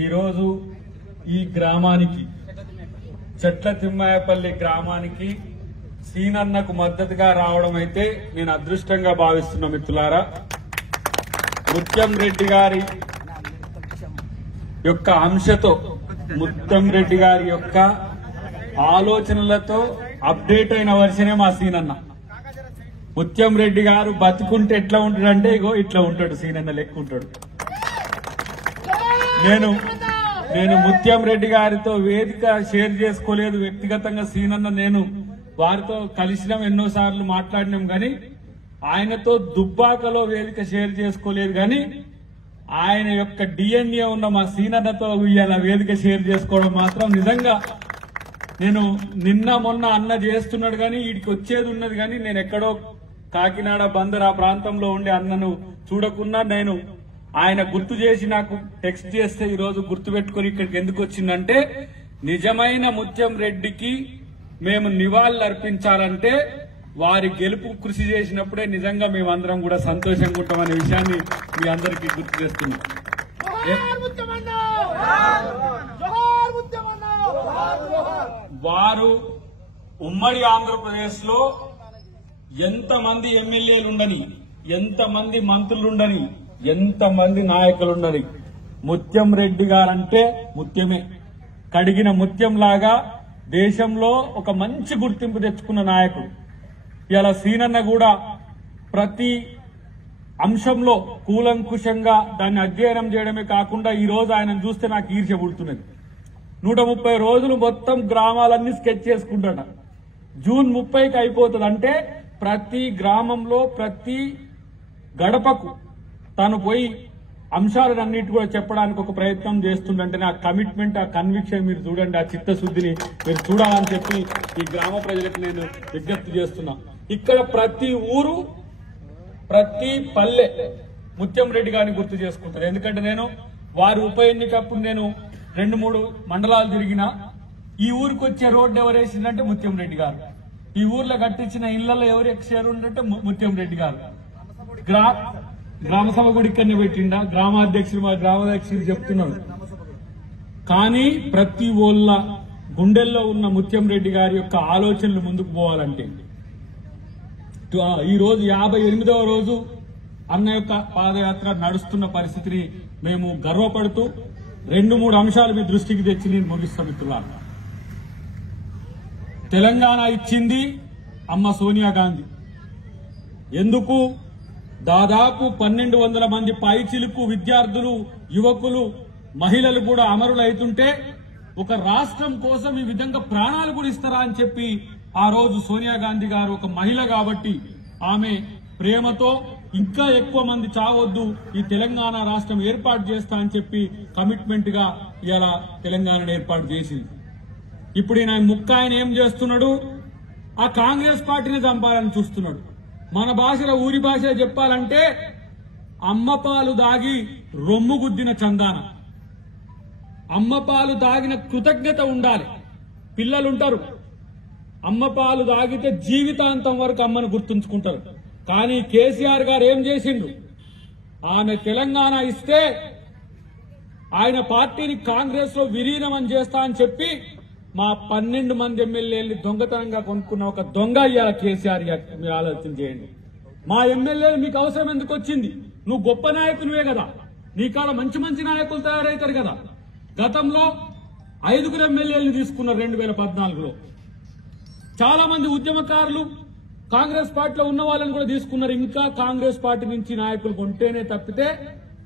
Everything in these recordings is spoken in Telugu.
ఈరోజు ఈ గ్రామానికి చెట్ల తిమ్మాయపల్లి గ్రామానికి సీనన్నకు మద్దతుగా రావడం అయితే నేను అదృష్టంగా భావిస్తున్నా. మిత్రులారా, ముత్యం రెడ్డి గారి యొక్క అంశతో, ముత్యం రెడ్డి గారి యొక్క ఆలోచనలతో అప్డేట్ అయిన వర్షనే మా సీనన్న. ముత్యం రెడ్డి గారు బతుకుంటే ఎట్లా ఉంటాడంటే ఇగో ఇట్లా ఉంటాడు, సీనన్న లెక్క ఉంటాడు. నేను ముత్యం రెడ్డి గారితో వేదిక షేర్ చేసుకోలేదు వ్యక్తిగతంగా. సీనన్న నేను వారితో కలిసినాం, ఎన్నోసార్లు మాట్లాడినాం, కానీ ఆయనతో దుబ్బాకలో వేదిక షేర్ చేసుకోలేదు. కానీ ఆయన యొక్క డిఎన్ఏ ఉన్న మా సీనన్నతో ఇలా వేదిక షేర్ చేసుకోవడం మాత్రం నిజంగా నేను నిన్న మొన్న అన్న చేస్తున్నాడు, కానీ వీడికి వచ్చేది ఉన్నది. కానీ నేను ఎక్కడో కాకినాడ బందర్ ఆ ప్రాంతంలో ఉండే అన్నను చూడకున్నా నేను ఆయన గుర్తు చేసి నాకు టెక్స్ట్ చేస్తే ఈ రోజు గుర్తు పెట్టుకుని ఇక్కడికి ఎందుకు వచ్చిందంటే, నిజమైన ముత్యం రెడ్డికి మేము నివాళులు అర్పించాలంటే వారి గెలుపు కృషి చేసినప్పుడే నిజంగా మేమందరం కూడా సంతోషంగా ఉంటామనే విషయాన్ని మీ అందరికీ గుర్తు చేస్తున్నాం. వారు ఉమ్మడి ఆంధ్రప్రదేశ్ లో ఎంతమంది ఎమ్మెల్యేలుండని, ఎంతమంది మంత్రులుండని, ఎంతమంది నాయకులుండని, ముత్యం రెడ్డి గారంటే ముత్యమే. కడిగిన ముత్యం లాగా దేశంలో ఒక మంచి గుర్తింపు తెచ్చుకున్న నాయకుడు. ఇలా సీనన్న కూడా ప్రతి అంశంలో కూలంకుషంగా దాన్ని అధ్యయనం చేయడమే కాకుండా ఈ రోజు ఆయన చూస్తే నాకు ఈర్ష్య పుడుతున్నది. 130 రోజులు మొత్తం గ్రామాలన్నీ స్కెచ్ చేసుకుంటాడు. జూన్ 30కి అయిపోతుంది. అంటే ప్రతి గ్రామంలో ప్రతి గడపకు తాను పోయి అంశాలన్నిటి కూడా చెప్పడానికి ఒక ప్రయత్నం చేస్తుండంటే ఆ కమిట్మెంట్, ఆ కన్విక్షన్ మీరు చూడండి, ఆ చిత్తశుద్ధిని మీరు చూడాలని చెప్పి ఈ గ్రామ ప్రజలకు నేను విజ్ఞప్తి చేస్తున్నా. ఇక్కడ ప్రతి ఊరు, ప్రతి పల్లె ముత్యం రెడ్డి గారిని గుర్తు చేసుకుంటారు. ఎందుకంటే నేను వారి ఉప ఎన్నికప్పుడు నేను 2-3 మండలాలు తిరిగినా, ఈ ఊరికి వచ్చే రోడ్డు ఎవరు వేసిందంటే ముత్యం రెడ్డి గారు. ఈ ఊర్లో కట్టించిన ఇళ్లలో ఎవరు ఎక్స్చేరు ఉందంటే ముత్యం రెడ్డి గారు. గ్రామ సభ కూడా ఇక్కడనే పెట్టిండా, గ్రామాధ్యక్షుడు మా గ్రామాధ్యక్షుడు చెప్తున్నారు. కానీ ప్రతి ఊళ్ళ గుండెల్లో ఉన్న ముత్యం రెడ్డి గారి యొక్క ఆలోచనలు ముందుకు పోవాలంటే ఈ రోజు 58వ రోజు అన్న యొక్క పాదయాత్ర నడుస్తున్న పరిస్థితిని మేము గర్వపడుతూ 2-3 అంశాలు మీ దృష్టికి తెచ్చి నేను ముగిస్తాను. మిత్రులారా, తెలంగాణ ఇచ్చింది అమ్మ సోనియా గాంధీ. ఎందుకు దాదాపు 1200 మంది పైచిలుకు విద్యార్థులు, యువకులు, మహిళలు కూడా అమరులైతుంటే ఒక రాష్ట్రం కోసం ఈ విధంగా ప్రాణాలు కూడా ఇస్తారా అని చెప్పి ఆ రోజు సోనియా గాంధీ గారు ఒక మహిళ కాబట్టి ఆమె ప్రేమతో ఇంకా ఎక్కువ మంది చావొద్దు, ఈ తెలంగాణ రాష్ట్రం ఏర్పాటు చేస్తా అని చెప్పి కమిట్మెంట్ గా ఇలా తెలంగాణను ఏర్పాటు చేసింది. ఇప్పుడు ఆయన ఏం చేస్తున్నాడు? ఆ కాంగ్రెస్ పార్టీని చంపాలని చూస్తున్నాడు. మన భాషలో, ఊరి భాష చెప్పాలంటే అమ్మపాలు దాగి రొమ్ము గుద్దిన చందాన. అమ్మపాలు దాగిన కృతజ్ఞత ఉండాలి. పిల్లలుంటారు, అమ్మపాలు దాగితే జీవితాంతం వరకు అమ్మను గుర్తుంచుకుంటారు. కానీ కేసీఆర్ గారు ఏం చేసిండు? ఆమె తెలంగాణ ఇస్తే ఆయన పార్టీని కాంగ్రెస్ లో విలీనం చేస్తా అని చెప్పి మా 12 మంది ఎమ్మెల్యేలని దొంగతనంగా కొనుక్కున్న ఒక దొంగ ఇవాళ కేసీఆర్. మీరు ఆలోచన చేయండి. మా ఎమ్మెల్యేలు మీకు అవసరం ఎందుకు వచ్చింది? నువ్వు గొప్ప నాయకునివే కదా, నీ కాడ మంచి మంచి నాయకులు తయారవుతారు కదా. గతంలో 5 ఎమ్మెల్యేలను తీసుకున్నారు 2014లో. చాలా మంది ఉద్యమకారులు కాంగ్రెస్ పార్టీలో ఉన్న వాళ్ళని కూడా తీసుకున్నారు. ఇంకా కాంగ్రెస్ పార్టీ నుంచి నాయకులు కొంటేనే తప్పితే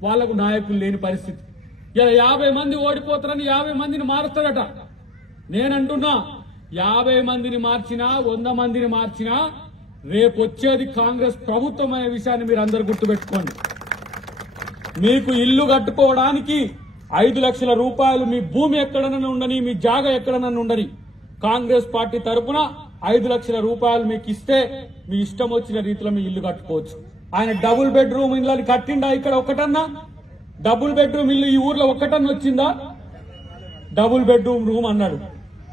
వాళ్లకు నాయకులు లేని పరిస్థితి. ఇలా 50 మంది ఓడిపోతారని 50 మందిని మారుస్తారట. నేనంటున్నా, 50 మందిని మార్చినా 100 మందిని మార్చినా రేపు వచ్చేది కాంగ్రెస్ ప్రభుత్వం అనే విషయాన్ని మీరు అందరూ గుర్తుపెట్టుకోండి. మీకు ఇల్లు కట్టుకోవడానికి 5 లక్షల రూపాయలు, మీ భూమి ఎక్కడనన్నా ఉండని, మీ జాగా ఎక్కడనన్నా ఉండని, కాంగ్రెస్ పార్టీ తరఫున 5 లక్షల రూపాయలు మీకు ఇస్తే మీ ఇష్టం వచ్చిన రీతిలో మీ ఇల్లు కట్టుకోవచ్చు. ఆయన డబుల్ బెడ్రూమ్ ఇల్లు కట్టిండా? ఇక్కడ ఒకటన్నా డబుల్ బెడ్రూమ్ ఇల్లు ఈ ఊర్లో ఒకటన్నా వచ్చిందా? డబుల్ బెడ్రూమ్ రూమ్ అన్నాడు.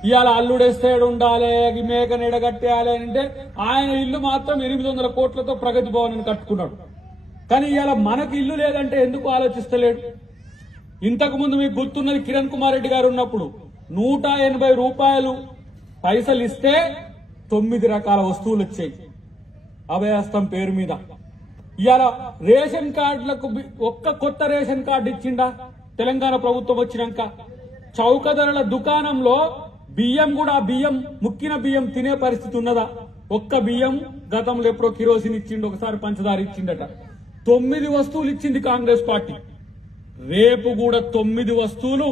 ఇవాళ అల్లుడేస్తే ఉండాలి, మేకను ఎడగట్టేయాలి అంటే ఆయన ఇల్లు మాత్రం 800 కోట్లతో ప్రగతి భవన్ కట్టుకున్నాడు. కానీ ఇవాళ మనకు ఇల్లు లేదంటే ఎందుకు ఆలోచిస్తలేడు? ఇంతకు ముందు మీకు గుర్తున్నది కిరణ్ కుమార్ రెడ్డి గారు ఉన్నప్పుడు 180 రూపాయలు పైసలు ఇస్తే 9 రకాల వస్తువులు వచ్చాయి అభయహస్తం పేరు మీద. ఇవాళ రేషన్ కార్డులకు ఒక్క కొత్త రేషన్ కార్డు ఇచ్చిండా తెలంగాణ ప్రభుత్వం వచ్చినాక? చౌక ధరల దుకాణంలో బియ్యం కూడా బియ్యం ముక్కిన బియ్యం తినే పరిస్థితి ఉన్నదా? ఒక్క బియ్యం గతంలో ఎప్పుడో కిరోసిన్ ఇచ్చిండు, ఒకసారి పంచదార ఇచ్చిండట. 9 వస్తువులు ఇచ్చింది కాంగ్రెస్ పార్టీ. రేపు కూడా 9 వస్తువులు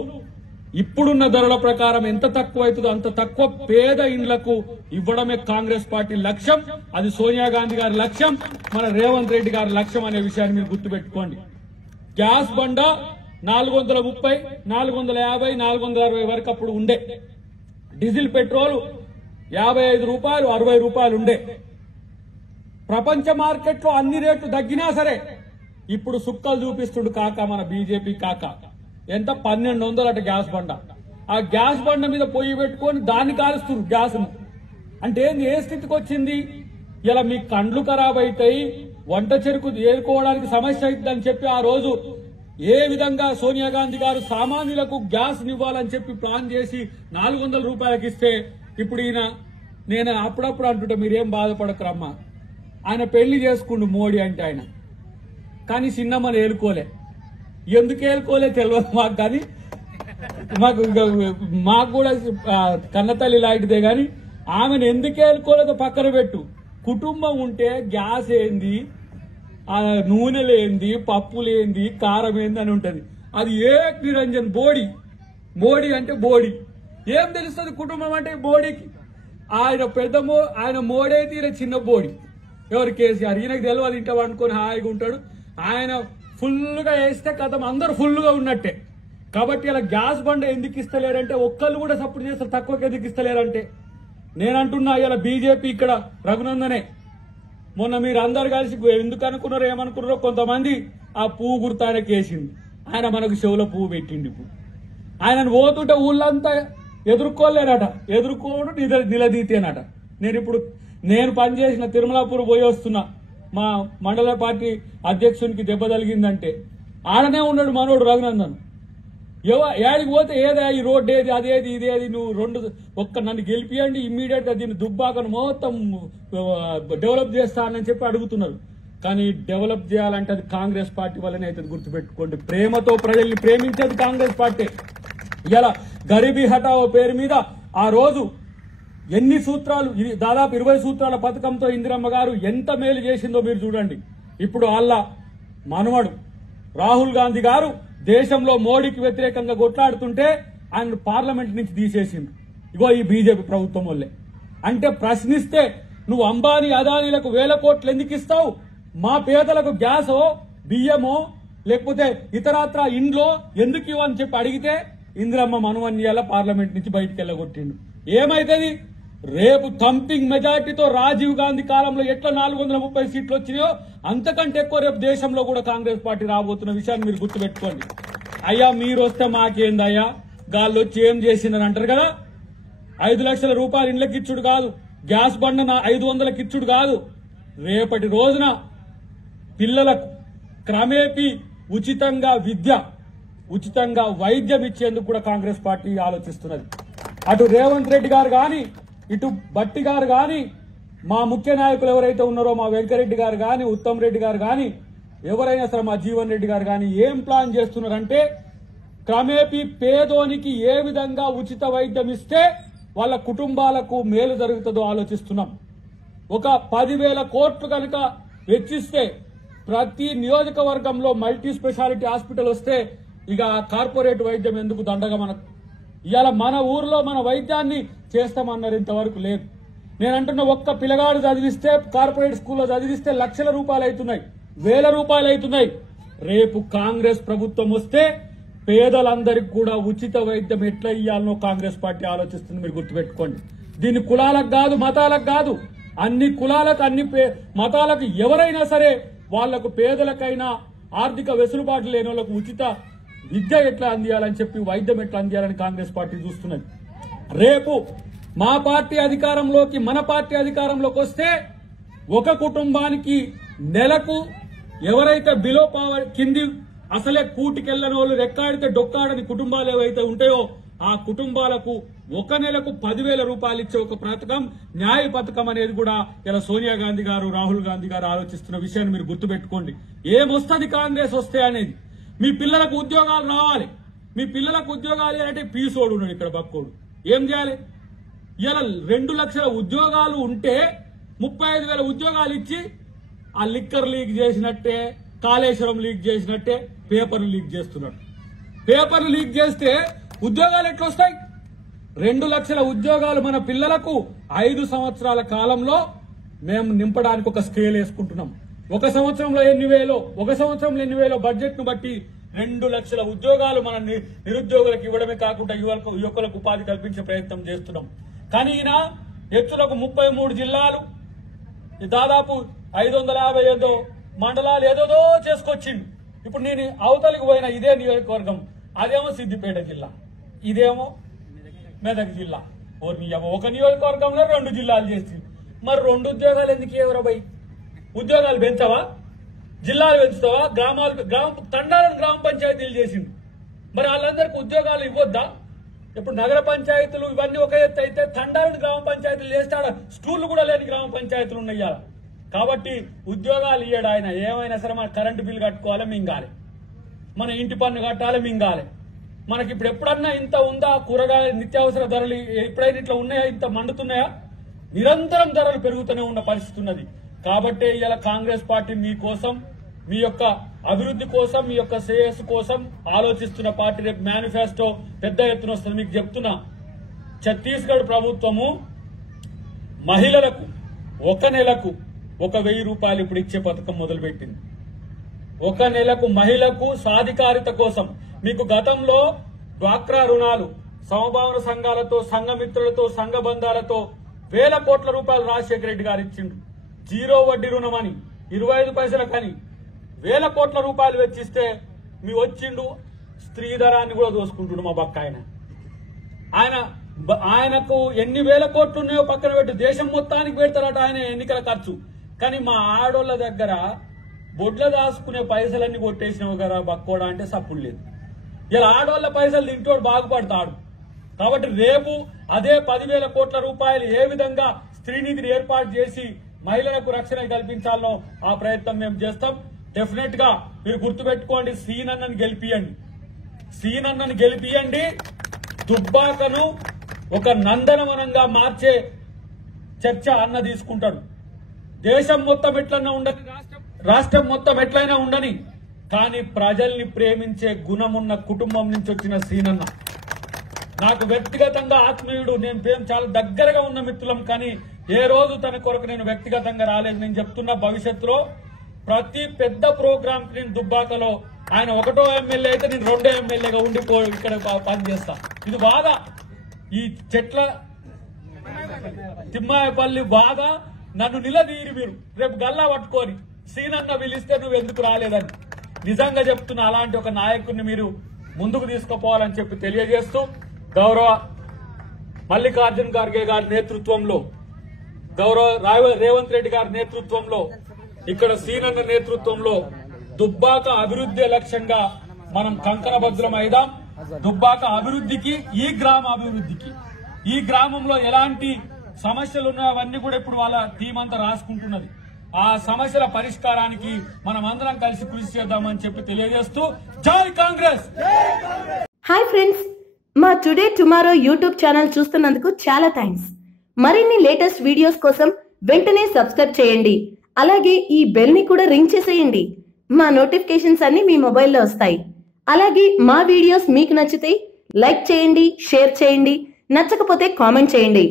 ఇప్పుడున్న ధరల ప్రకారం ఎంత తక్కువ అవుతుందో అంత తక్కువ పేద ఇండ్లకు ఇవ్వడమే కాంగ్రెస్ పార్టీ లక్ష్యం. అది సోనియా గాంధీ గారి లక్ష్యం, మన రేవంత్ రెడ్డి గారి లక్ష్యం అనే విషయాన్ని మీరు గుర్తుపెట్టుకోండి. గ్యాస్ బండ 430, 450, 460 వరకు అప్పుడు ఉండే. డీజిల్ పెట్రోల్ 55 రూపాయలు, 60 రూపాయలు ఉండే. ప్రపంచ మార్కెట్లో అన్ని రేట్లు తగ్గినా సరే ఇప్పుడు సుక్కలు చూపిస్తుడు కాక మన బీజేపీ కాక. ఎంత 1200 అట గ్యాస్ బండ. ఆ గ్యాస్ బండ మీద పొయ్యి పెట్టుకొని దాన్ని కాలుస్తున్నారు గ్యాస్ ను. అంటే ఏ స్థితికి వచ్చింది? ఇలా మీ కండ్లు ఖరాబ్ అవుతాయి, వంట చెరుకు ఏరుకోవడానికి సమస్య అవుతుందని చెప్పి ఆ రోజు ఏ విధంగా సోనియా గాంధీ గారు సామాన్యులకు గ్యాస్ ఇవ్వాలని చెప్పి ప్లాన్ చేసి 400 రూపాయలకి ఇస్తే ఇప్పుడు ఈయన, నేను అప్పుడప్పుడు అంటుంటే మీరేం బాధపడకరమ్మా, ఆయన పెళ్లి చేసుకుండు మోడీ అంటే ఆయన, కానీ చిన్నమ్మని ఏలుకోలే. ఎందుకు ఏలుకోలే తెలియదు మాకు, కానీ మాకు కూడా కన్నతల్లి లాంటిదే, కానీ ఆమెను ఎందుకు ఏలుకోలేదో పక్కన పెట్టు. కుటుంబం ఉంటే గ్యాస్ ఏంది, నూనె లేంది, పప్పు లేంది, కారం ఏంది అని ఉంటది. అది ఏక్ నిరంజన్ బోడి. మోడీ అంటే బోడి. ఏం తెలుస్తుంది కుటుంబం అంటే బోడీకి? ఆయన మోడీ తీరే చిన్న బోడి. ఎవరు? కేసీఆర్. ఈయనకు తెలియదు, ఇంట వండుకొని హాయిగా ఉంటాడు. ఆయన ఫుల్గా వేస్తే కథం అందరూ ఫుల్గా ఉన్నట్టే. కాబట్టి ఇలా గ్యాస్ బండ ఎందుకు ఇస్తలేరంటే, ఒక్కళ్ళు కూడా సపోర్ట్ చేస్తారు, తక్కువకి ఎందుకు ఇస్తలేరంటే నేనంటున్నా. ఇలా బీజేపీ ఇక్కడ రఘునందనే మొన్న మీరు అందరు కలిసి ఎందుకు అనుకున్నారో ఏమనుకున్నారో, కొంతమంది ఆ పువ్వు గుర్తు ఆయనకి వేసింది. ఆయన మనకు చెవులో పువ్వు పెట్టిండి. ఇప్పుడు ఆయనను పోతుంటే ఊళ్ళంతా ఎదుర్కోలేనట, ఎదుర్కోడు నిలదీతేనట. నేను పనిచేసిన తిరుమలాపూర్ పోయి వస్తున్నా, మా మండల పార్టీ అధ్యక్షునికి దెబ్బ తగిలిందంటే ఆడనే ఉన్నాడు మనోడు రఘునందన్. ఏడికి పోతే ఏదా ఈ రోడ్డు ఏది, అదేది ఇదేది, నువ్వు నన్ను గెలిపియండి ఇమ్మీడియట్ గా దీన్ని దుబ్బాకను మొత్తం డెవలప్ చేస్తానని చెప్పి అడుగుతున్నారు. కానీ డెవలప్ చేయాలంటే అది కాంగ్రెస్ పార్టీ వల్లనే అయితే గుర్తుపెట్టుకోండి. ప్రేమతో ప్రజల్ని ప్రేమించేది కాంగ్రెస్ పార్టీ. ఇలా గరీబీ హఠావో పేరు మీద ఆ రోజు ఎన్ని సూత్రాలు, దాదాపు 20 సూత్రాల పథకంతో ఇందిరమ్మ గారు ఎంత మేలు చేసిందో మీరు చూడండి. ఇప్పుడు వాళ్ళ మనవడు రాహుల్ గాంధీ గారు దేశంలో మోడీకి వ్యతిరేకంగా కొట్లాడుతుంటే ఆయన పార్లమెంట్ నుంచి తీసేసింది. ఇగో ఈ బీజేపీ ప్రభుత్వం వల్లే. అంటే ప్రశ్నిస్తే నువ్వు అంబానీ అదానీలకు 1000 కోట్లు ఎందుకు ఇస్తావు, మా పేదలకు గ్యాసో బియ్యమో లేకపోతే ఇతరత్ర ఇండ్లో ఎందుకు ఇవ్వని చెప్పి అడిగితే ఇందిరమ్మ మనవన్యాల పార్లమెంట్ నుంచి బయటికి వెళ్ళగొట్టిండు. ఏమైతుంది? రేపు థంపింగ్ మెజార్టీతో రాజీవ్ గాంధీ కాలంలో ఎట్లా 430 సీట్లు వచ్చినాయో అంతకంటే ఎక్కువ రేపు దేశంలో కూడా కాంగ్రెస్ పార్టీ రాబోతున్న విషయాన్ని మీరు గుర్తుపెట్టుకోండి. అయ్యా మీరు వస్తే మాకేందయ్యా, గాళ్ళు వచ్చి ఏం చేసిందని అంటారు కదా. 5 లక్షల రూపాయలు ఇండ్లకి ఇచ్చుడు కాదు, గ్యాస్ బండ 500కి ఇచ్చుడు కాదు. రేపటి రోజున పిల్లలకు క్రమేపీ ఉచితంగా విద్య, ఉచితంగా వైద్యం ఇచ్చేందుకు కూడా కాంగ్రెస్ పార్టీ ఆలోచిస్తున్నది. అటు రేవంత్ రెడ్డి గారు గాని, ఇటు బట్టి గారు గాని, మా ముఖ్య నాయకులు ఎవరైతే ఉన్నారో మా వెంకరెడ్డి గారు గాని, ఉత్తమ్ రెడ్డి గారు గాని, ఎవరైనా సరే మా జీవన్ రెడ్డి గారు గాని ఏం ప్లాన్ చేస్తున్నారంటే క్రమేపీ పేదోనికి ఏ విధంగా ఉచిత వైద్యం ఇస్తే వాళ్ళ కుటుంబాలకు మేలు జరుగుతుందో ఆలోచిస్తున్నాం. ఒక 10,000 కోట్లు కనుక వెచ్చిస్తే ప్రతి నియోజకవర్గంలో మల్టీ స్పెషాలిటీ హాస్పిటల్ వస్తే ఇక కార్పొరేట్ వైద్యం ఎందుకు దండగా మనకు. ఇవాళ మన ఊర్లో మన వైద్యాన్ని చేస్తామన్నారు, ఇంతవరకు లేదు. నేనంటున్న ఒక్క పిల్లగాడు చదివిస్తే కార్పొరేట్ స్కూల్లో చదివిస్తే లక్షల రూపాయలు అవుతున్నాయి, 1000 రూపాయలు అవుతున్నాయి. రేపు కాంగ్రెస్ ప్రభుత్వం వస్తే పేదలందరికీ కూడా ఉచిత వైద్యం ఎట్లా ఇయ్యాలనో కాంగ్రెస్ పార్టీ ఆలోచిస్తుంది. మీరు గుర్తుపెట్టుకోండి. దీన్ని కులాలకు కాదు, మతాలకు కాదు, అన్ని కులాలకు అన్ని మతాలకు ఎవరైనా సరే వాళ్లకు పేదలకైనా ఆర్థిక వెసులుబాటు లేని వాళ్ళకు ఉచిత విద్య ఎట్లా అందియాలని చెప్పి, వైద్యం ఎట్లా అందియాలని కాంగ్రెస్ పార్టీ చూస్తున్నది. రేపు మా పార్టీ అధికారంలోకి, మన పార్టీ అధికారంలోకి వస్తే ఒక కుటుంబానికి నెలకు ఎవరైతే బిలో పవర్ కింది అసలే కూటికెళ్లని వాళ్ళు రెక్కాడితే డొక్కాడని కుటుంబాలు ఏవైతే ఉంటాయో ఆ కుటుంబాలకు ఒక నెలకు 10,000 రూపాయలు ఇచ్చే ఒక పథకం న్యాయ పథకం అనేది కూడా ఇలా సోనియా గాంధీ గారు రాహుల్ గాంధీ గారు ఆలోచిస్తున్న విషయాన్ని మీరు గుర్తుపెట్టుకోండి. ఏమొస్తుంది కాంగ్రెస్ వస్తే అనేది. మీ పిల్లలకు ఉద్యోగాలు రావాలి. మీ పిల్లలకు ఉద్యోగాలు అంటే పీసోడు ఉన్నాడు ఇక్కడ బక్కోడు ఏం చేయాలి? ఇలా 2 లక్షల ఉద్యోగాలు ఉంటే 35,000 ఉద్యోగాలు ఇచ్చి ఆ లిక్కర్ లీక్ చేసినట్టే, కాళేశ్వరం లీక్ చేసినట్టే పేపర్లు లీక్ చేస్తున్నాడు. పేపర్లు లీక్ చేస్తే ఉద్యోగాలు ఎట్లా వస్తాయి? 2 లక్షల ఉద్యోగాలు మన పిల్లలకు 5 సంవత్సరాల కాలంలో మేము నింపడానికి ఒక స్కేల్ వేసుకుంటున్నాం. ఒక సంవత్సరంలో ఎన్ని వేలో బడ్జెట్ ను బట్టి 2 లక్షల ఉద్యోగాలు మన నిరుద్యోగులకు ఇవ్వడమే కాకుండా యువకులకు ఉపాధి కల్పించే ప్రయత్నం చేస్తున్నాం. కానీ ఈయన ఎత్తులకు 33 జిల్లాలు దాదాపు 550 మండలాలు ఏదోదో చేసుకొచ్చిండు. ఇప్పుడు నేను అవతలికి పోయిన ఇదే నియోజకవర్గం, అదేమో సిద్దిపేట జిల్లా, ఇదేమో మెదక్ జిల్లా. ఒక నియోజకవర్గంలో 2 జిల్లాలు చేసి మరి 2 ఉద్యోగాలు ఎందుకు ఎవరబై? ఉద్యోగాలు పెంచవా? జిల్లాలు పెంచుతావా? తండాలను గ్రామ పంచాయతీలు చేసిండు. మరి వాళ్ళందరికీ ఉద్యోగాలు ఇవ్వద్దా? ఇప్పుడు నగర పంచాయతీలు ఇవన్నీ ఒక ఎత్తు అయితే తండాలను గ్రామ పంచాయతీలు చేస్తాడు. స్కూళ్లు కూడా లేని గ్రామ పంచాయతీలు ఉన్నాయి. కాబట్టి ఉద్యోగాలు ఇయ్యాడు ఆయన. ఏమైనా సరే మన కరెంటు బిల్లు కట్టుకోవాలి, మింగాలి. మన ఇంటి పన్ను కట్టాలి, మింగాలి. మనకి ఇప్పుడు ఎప్పుడన్నా ఇంత ఉందా? కూరగాయల నిత్యావసర ధరలు ఎప్పుడైనా ఇట్లా ఉన్నాయా? ఇంత మండుతున్నాయా? నిరంతరం ధరలు పెరుగుతూనే ఉన్న పరిస్థితి ఉన్నది. కాబట్టి ఇలా కాంగ్రెస్ పార్టీ మీకోసం, మీ యొక్క అభివృద్ధి కోసం, మీ యొక్క శ్రేయస్సు కోసం ఆలోచిస్తున్న పార్టీ. రేపు మేనిఫెస్టో పెద్ద ఎత్తున వస్తుంది. మీకు చెప్తున్నా, ఛత్తీస్గఢ్ ప్రభుత్వము మహిళలకు 1 నెలకు 1,000 రూపాయలు ఇప్పుడు ఇచ్చే పథకం మొదలుపెట్టింది. 1 నెలకు మహిళకు సాధికారిత కోసం. మీకు గతంలో డ్వాక్రా రుణాలు సమభావన సంఘాలతో, సంఘమిత్రులతో, సంఘ బంధాలతో 1,000 కోట్ల రూపాయలు రాజశేఖర రెడ్డి గారు ఇచ్చిండు. 0 వడ్డీ రుణం అని 25 పైసలకని 1,000 కోట్ల రూపాయలు వెచ్చిస్తే మీ వచ్చిండు స్త్రీధరాన్ని కూడా దోసుకుంటుడు మా బక్క ఆయనకు ఎన్ని 1,000 కోట్లు ఉన్నాయో పక్కన పెట్టి దేశం మొత్తానికి పెడతారట ఆయన ఎన్నికల ఖర్చు. కానీ మా ఆడోళ్ల దగ్గర బొడ్ల దాచుకునే పైసలన్నీ కొట్టేసినావు కదా బక్కోడా అంటే సప్పుడు లేదు. ఇలా ఆడోళ్ల పైసలు తింటోడు బాగుపడతాడు. కాబట్టి రేపు అదే 10,000 కోట్ల రూపాయలు ఏ విధంగా స్త్రీనిధిని ఏర్పాటు చేసి మహిళలకు రక్షణ కల్పించాలనో ఆ ప్రయత్నం మేము చేస్తాం. డెఫినెట్ గా మీరు గుర్తుపెట్టుకోండి, సీనన్నని గెలిపియండి. దుబ్బాకను ఒక నందనవనంగా మార్చే చర్చ అన్న తీసుకుంటాడు. దేశం మొత్తం ఎట్లన్నా ఉండని, రాష్ట్రం మొత్తం ఎట్లయినా ఉండని, కానీ ప్రజల్ని ప్రేమించే గుణమున్న కుటుంబం నుంచి వచ్చిన సీనన్న నాకు వ్యక్తిగతంగా ఆత్మీయుడు. నేను చాలా దగ్గరగా ఉన్న మిత్రులం, కానీ ఏ రోజు తన కొరకు నేను వ్యక్తిగతంగా రాలేదు. నేను చెప్తున్నా, భవిష్యత్తులో ప్రతి పెద్ద ప్రోగ్రామ్ కి నేను దుబ్బాకలో ఆయన 1వ ఎమ్మెల్యే అయితే నేను 2వ ఎమ్మెల్యేగా ఉండిపో ఇక్కడ పనిచేస్తా. ఇది బాధ. ఈ చెట్ల తిమ్మాయపల్లి బాధ నన్ను నిలదీరి మీరు రేపు గల్లా పట్టుకొని సీనన్న పిలిస్తే నువ్వు ఎందుకు రాలేదని నిజంగా చెప్తున్నా. అలాంటి ఒక నాయకుడిని మీరు ముందుకు తీసుకుపోవాలని చెప్పి తెలియజేస్తూ, గౌరవ మల్లికార్జున్ ఖర్గే గారి నేతృత్వంలో, గౌరవ రేవంత్ రెడ్డి గారి నేతృత్వంలో, ఇక్కడ సీనన్న నేతృత్వంలో దుబ్బాక అభివృద్ధి లక్ష్యంగా మనం కంకణబద్రం అయిదాం. దుబ్బాక అభివృద్ధికి, ఈ గ్రామ అభివృద్ధికి, ఈ గ్రామంలో ఎలాంటి సమస్యలు ఉన్నాయో అవన్నీ కూడా ఇప్పుడు వాళ్ళ టీం అంతా రాసుకుంటున్నది. ఆ సమస్యల పరిష్కారానికి మనం అందరం కలిసి కృషి చేద్దామని చెప్పి తెలియజేస్తూ, జై కాంగ్రెస్. హాయ్ ఫ్రెండ్స్, మా టుడే టుమారో యూట్యూబ్ ఛానల్ చూస్తున్నందుకు చాలా థ్యాంక్స్. మరిన్ని లేటెస్ట్ వీడియోస్ కోసం వెంటనే సబ్స్క్రైబ్ చేయండి. అలాగే ఈ బెల్ ని కూడా రింగ్ చేసేయండి. మా నోటిఫికేషన్స్ అన్ని మీ మొబైల్లో వస్తాయి. అలాగే మా వీడియోస్ మీకు నచ్చితే లైక్ చేయండి, షేర్ చేయండి, నచ్చకపోతే కామెంట్ చేయండి.